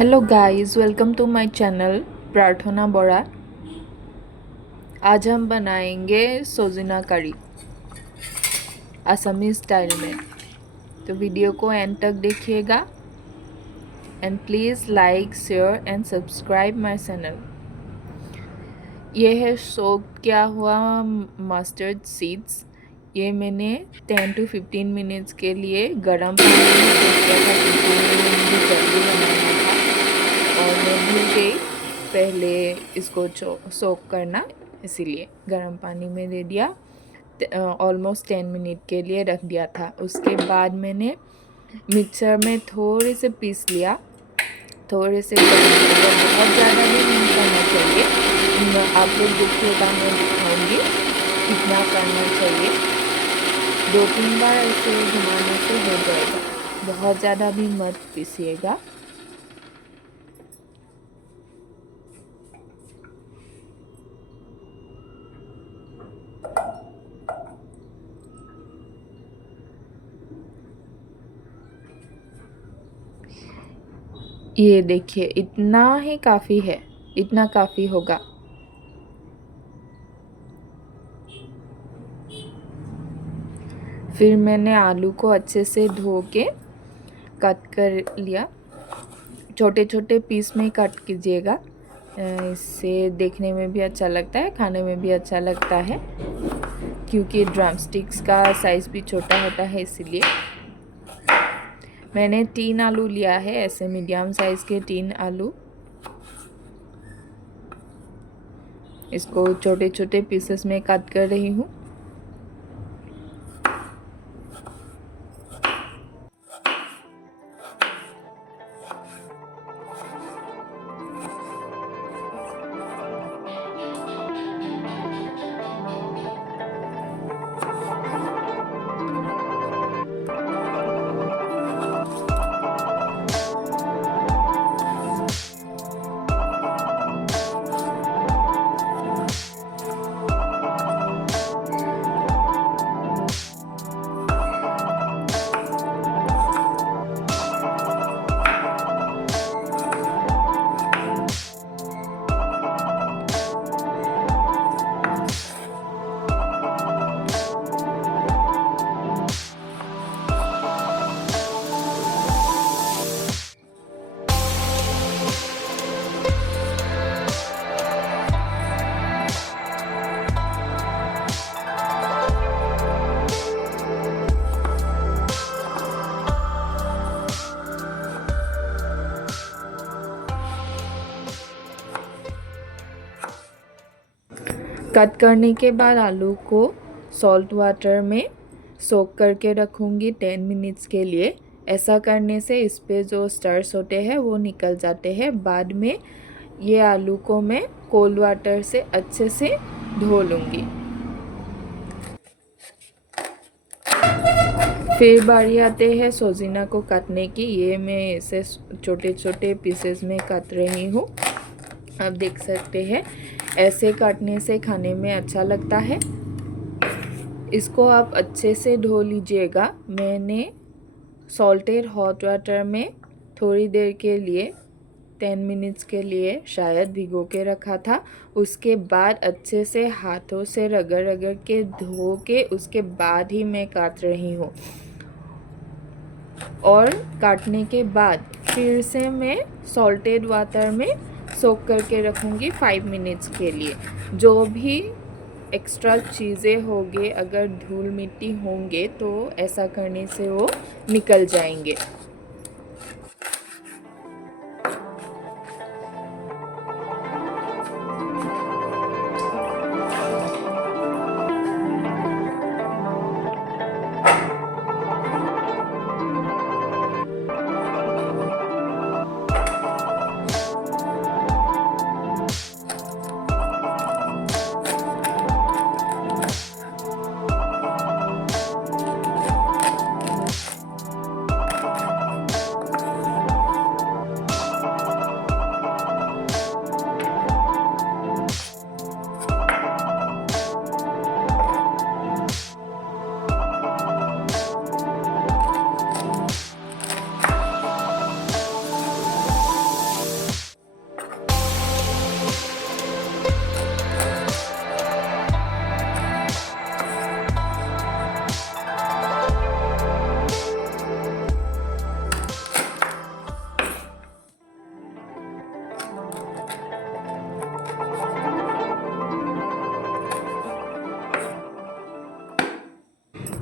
Hello guys, welcome to my channel Prarthana Bora. आज हम बनाएंगे सोजिना करी असमी स्टाइल में। तो वीडियो को एंड तक देखिएगा and please like share and subscribe my channel. ये है सोक किया हुआ मस्टर्ड सीड्स। ये मैंने 10 to 15 मिनट्स के लिए गर्म पानी में सोक किया था क्योंकि मुझे जल्दी बनाना था और मैं भूल गई पहले इसको सोक करना, इसीलिए गर्म पानी में दे दिया। ऑलमोस्ट 10 मिनट के लिए रख दिया था। उसके बाद मैंने मिक्सर में थोड़े से पीस लिया, थोड़े से बहुत ज़्यादा भी नहीं करना चाहिए। आप लोग देखिएगा, मैं दिखाऊंगी कितना करना चाहिए। 2-3 बार ऐसे घुमाने से हो जाएगा, बहुत ज़्यादा भी मत पीसिएगा। ये देखिए, इतना ही काफ़ी है, इतना काफ़ी होगा। फिर मैंने आलू को अच्छे से धो के कट कर लिया। छोटे छोटे पीस में कट कीजिएगा, इससे देखने में भी अच्छा लगता है, खाने में भी अच्छा लगता है, क्योंकि ड्रमस्टिक्स का साइज़ भी छोटा होता है। इसीलिए मैंने 3 आलू लिया है, ऐसे मीडियम साइज़ के 3 आलू। इसको छोटे छोटे पीसेस में कट कर रही हूँ। कट करने के बाद आलू को सॉल्ट वाटर में सोक करके रखूँगी 10 मिनट्स के लिए। ऐसा करने से इस पे जो स्टार्च होते हैं वो निकल जाते हैं। बाद में ये आलू को मैं कोल्ड वाटर से अच्छे से धो लूँगी। फिर बारी आते हैं सोजिना को काटने की। ये मैं इसे छोटे छोटे पीसेस में काट रही हूँ। आप देख सकते हैं, ऐसे काटने से खाने में अच्छा लगता है। इसको आप अच्छे से धो लीजिएगा। मैंने सॉल्टेड हॉट वाटर में थोड़ी देर के लिए 10 मिनट्स के लिए शायद भिगो के रखा था। उसके बाद अच्छे से हाथों से रगड़ रगड़ के धो के उसके बाद ही मैं काट रही हूँ। और काटने के बाद फिर से मैं सॉल्टेड वाटर में सोक करके रखूँगी 5 मिनट्स के लिए। जो भी एक्स्ट्रा चीज़ें होंगे, अगर धूल मिट्टी होंगे तो ऐसा करने से वो निकल जाएंगे।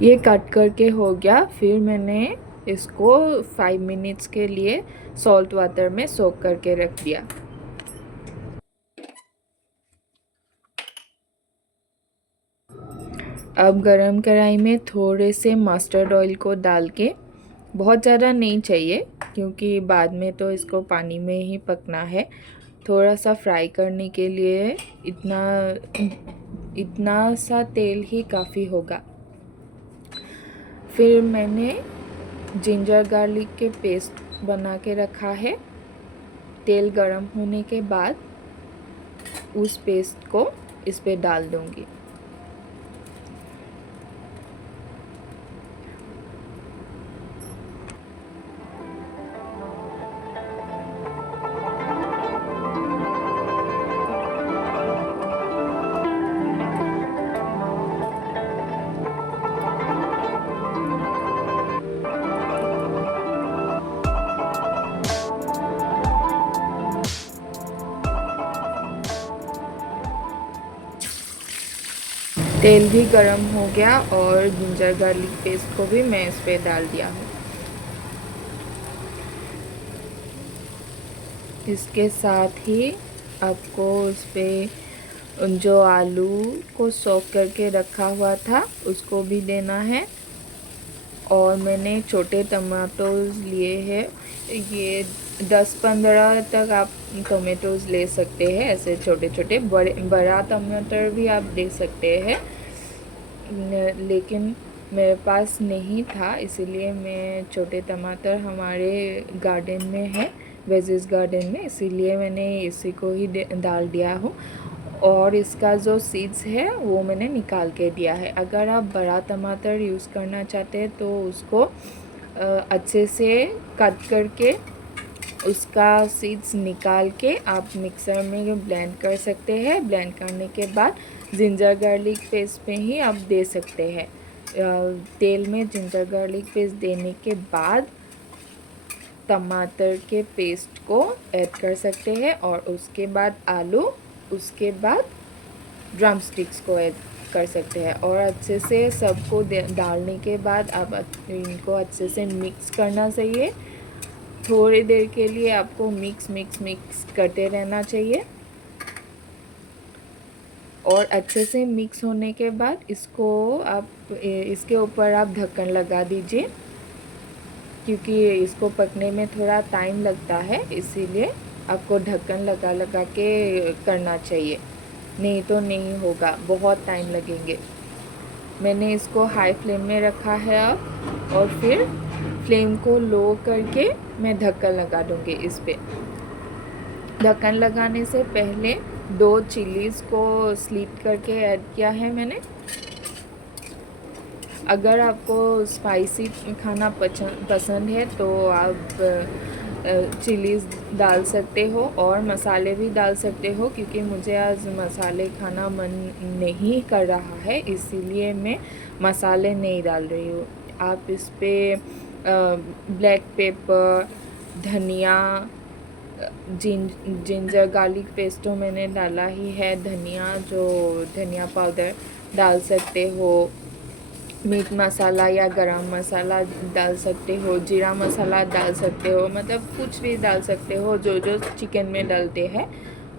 ये कट करके हो गया। फिर मैंने इसको 5 मिनट्स के लिए सॉल्ट वाटर में सोक करके रख दिया। अब गरम कढ़ाई में थोड़े से मस्टर्ड ऑयल को डाल के, बहुत ज़्यादा नहीं चाहिए क्योंकि बाद में तो इसको पानी में ही पकना है, थोड़ा सा फ्राई करने के लिए इतना सा तेल ही काफ़ी होगा। फिर मैंने जिंजर गार्लिक के पेस्ट बना के रखा है। तेल गरम होने के बाद उस पेस्ट को इस पे डाल दूँगी। तेल भी गरम हो गया और जिंजर गार्लिक पेस्ट को भी मैं इस पे डाल दिया हूँ। इसके साथ ही आपको उस पे जो आलू को सोक करके रखा हुआ था उसको भी देना है। और मैंने छोटे टमाटोज़ लिए हैं, ये 10-15 तक आप टमाटोज़ ले सकते हैं, ऐसे छोटे छोटे। बड़ा टमाटर भी आप दे सकते हैं, लेकिन मेरे पास नहीं था इसीलिए मैं छोटे टमाटर हमारे गार्डन में है, वेजिस गार्डन में, इसीलिए मैंने इसी को ही डाल दिया हूँ। और इसका जो सीड्स है वो मैंने निकाल के दिया है। अगर आप बड़ा टमाटर यूज़ करना चाहते हैं तो उसको अच्छे से कट करके उसका सीड्स निकाल के आप मिक्सर में ब्लेंड कर सकते हैं। ब्लेंड करने के बाद जिंजर गार्लिक पेस्ट पे ही आप दे सकते हैं। तेल में जिंजर गार्लिक पेस्ट देने के बाद टमाटर के पेस्ट को ऐड कर सकते हैं और उसके बाद आलू, उसके बाद ड्रम स्टिक्स को ऐड कर सकते हैं। और अच्छे से सबको डालने के बाद आप इनको अच्छे से मिक्स करना चाहिए। थोड़ी देर के लिए आपको मिक्स करते रहना चाहिए। और अच्छे से मिक्स होने के बाद इसके ऊपर आप ढक्कन लगा दीजिए, क्योंकि इसको पकने में थोड़ा टाइम लगता है, इसीलिए आपको ढक्कन लगा के करना चाहिए, नहीं तो नहीं होगा, बहुत टाइम लगेंगे। मैंने इसको हाई फ्लेम में रखा है अब, और फिर फ्लेम को लो करके मैं ढक्कन लगा दूँगी इस पे। ढक्कन लगाने से पहले 2 चिलीज़ को स्लिट करके ऐड किया है मैंने। अगर आपको स्पाइसी खाना पसंद है तो आप चिलीज़ डाल सकते हो और मसाले भी डाल सकते हो, क्योंकि मुझे आज मसाले खाना मन नहीं कर रहा है, इसीलिए मैं मसाले नहीं डाल रही हूँ। आप इस पे ब्लैक पेपर, धनिया, जिंजर गार्लिक पेस्ट तो मैंने डाला ही है, धनिया पाउडर डाल सकते हो, मीट मसाला या गरम मसाला डाल सकते हो, जीरा मसाला डाल सकते हो, मतलब कुछ भी डाल सकते हो, जो चिकन में डालते हैं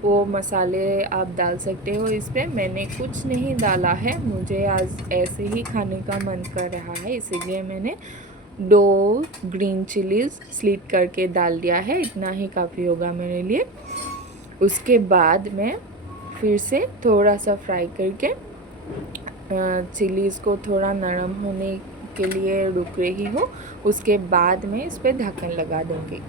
वो मसाले आप डाल सकते हो। इस पर मैंने कुछ नहीं डाला है, मुझे आज ऐसे ही खाने का मन कर रहा है, इसीलिए मैंने 2 ग्रीन चिलीज़ स्लिट करके डाल दिया है, इतना ही काफ़ी होगा मेरे लिए। उसके बाद मैं फिर से थोड़ा सा फ्राई करके चिलीज़ को थोड़ा नरम होने के लिए रुक रही हूँ, उसके बाद मैं इस पर ढक्कन लगा दूँगी।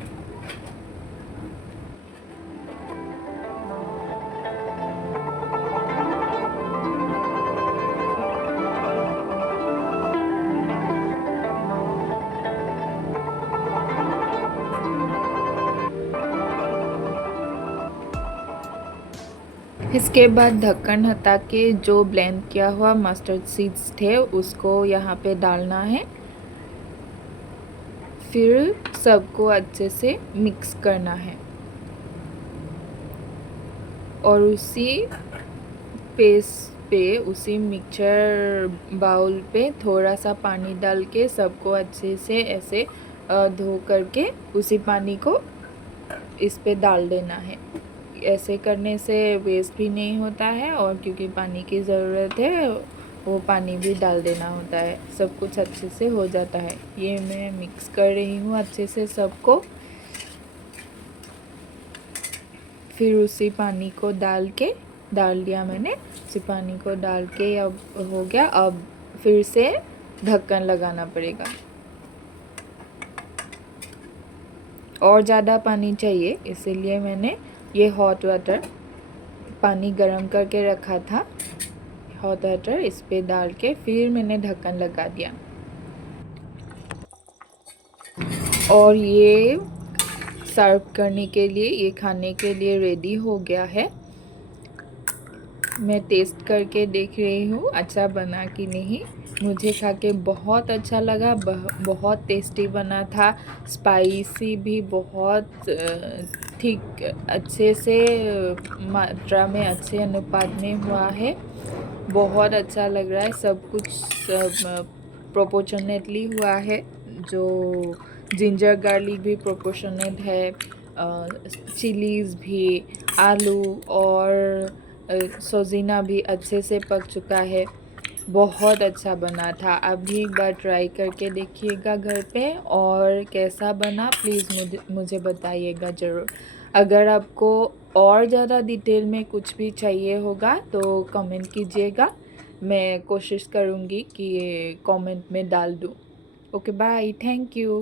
इसके बाद ढक्कन हटा के जो ब्लेंड किया हुआ मस्टर्ड सीड्स थे उसको यहाँ पे डालना है, फिर सबको अच्छे से मिक्स करना है। और उसी पेस्ट पे उसी मिक्सचर बाउल पे थोड़ा सा पानी डाल के सबको अच्छे से ऐसे धो करके उसी पानी को इस पे डाल देना है। ऐसे करने से वेस्ट भी नहीं होता है और क्योंकि पानी की ज़रूरत है वो पानी भी डाल देना होता है। सब कुछ अच्छे से हो जाता है। ये मैं मिक्स कर रही हूँ अच्छे से सबको। फिर उसी पानी को डाल दिया मैंने। उसी पानी को डाल के अब हो गया। अब फिर से ढक्कन लगाना पड़ेगा। और ज़्यादा पानी चाहिए इसीलिए मैंने ये हॉट वाटर पानी गरम करके रखा था। हॉट वाटर इस पे डाल के फिर मैंने ढक्कन लगा दिया। और ये सर्व करने के लिए, ये खाने के लिए रेडी हो गया है। मैं टेस्ट करके देख रही हूँ अच्छा बना कि नहीं। मुझे खा के बहुत अच्छा लगा। बहुत टेस्टी बना था। स्पाइसी भी बहुत ठीक अच्छे से मात्रा में अच्छे अनुपात में हुआ है। बहुत अच्छा लग रहा है। सब कुछ प्रोपोर्शनेटली हुआ है। जो जिंजर गार्लिक भी प्रोपोर्शनेट है, चिलीज़ भी, आलू और सोजीना भी अच्छे से पक चुका है। बहुत अच्छा बना था। आप भी एक बार ट्राई करके देखिएगा घर पे और कैसा बना प्लीज़ मुझे बताइएगा ज़रूर। अगर आपको और ज़्यादा डिटेल में कुछ भी चाहिए होगा तो कमेंट कीजिएगा। मैं कोशिश करूँगी कि ये कमेंट में डाल दूँ। Okay bye, thank you.